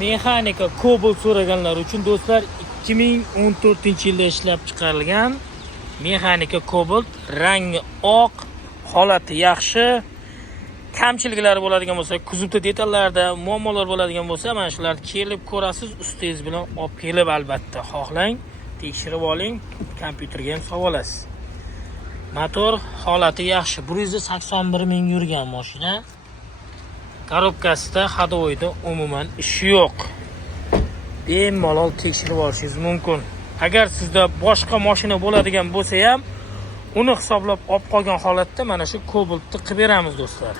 Mexanika Cobalt so'raganlar uchun do'stlar 2014-yilda ishlab chiqarilgan mexanika Cobalt, rangi oq, holati yaxshi. Kamchiliklari bo'ladigan bo'lsa, kuzovda detallarda muammolar bo'ladigan bo'lsa, mana shularni kelib ko'rasiz, ustingiz bilan olib kelib albatta xohlang, tekshirib oling, kompyuterga ham solib olasiz. Motor holati yaxshi, 181 ming yurgan mashina. Korobkasida hadovoyda umuman ishi yo'q. Bemalol tekshirib olishingiz mumkin. Agar sizda boshqa mashina bo'ladigan bo'lsa ham, uni hisoblab olib qolgan holatda mana shu Cobaltni qilib beramiz do'stlar.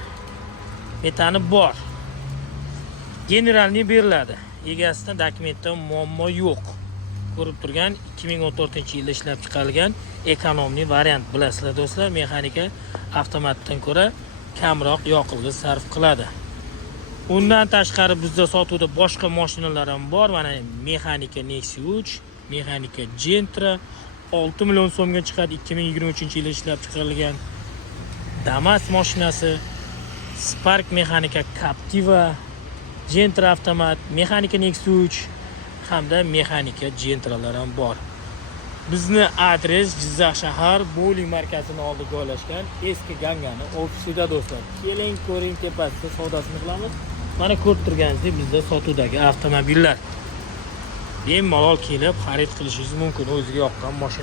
Metani bor. Generalni beriladi. Egasida dokumentda muammo yo'q. Ko'rib turgan 2014-yilda ishlab chiqarilgan ekonomli variant bilasizlar do'stlar, mexanika avtomatdan ko'ra kamroq yoqilg'i sarf qiladi. Undan tashqari bizda sotuvda boshqa mashinalar ham bor. Mana mexanika Nexia 3, mexanika Gentra 6 million so'mga chiqadi. 2023-yilda ishlab chiqarilgan Damas mashinasi, Spark mexanika Captiva, Gentra avtomat, mexanika Nexia 3 hamda mexanika Gentralar ham bor. Bizni adres Jizzax shahar Bowling markazini oldiga joylashgan eski Gangani ofisida do'stlar. Keling, ko'ring, tepasida savdosini qilamiz. Mana ko'rib turganingizdek bizda sotuvdagi avtomobillar. Bemalol kelib xarid qilishingiz mumkin, o'ziga yoqqan mashina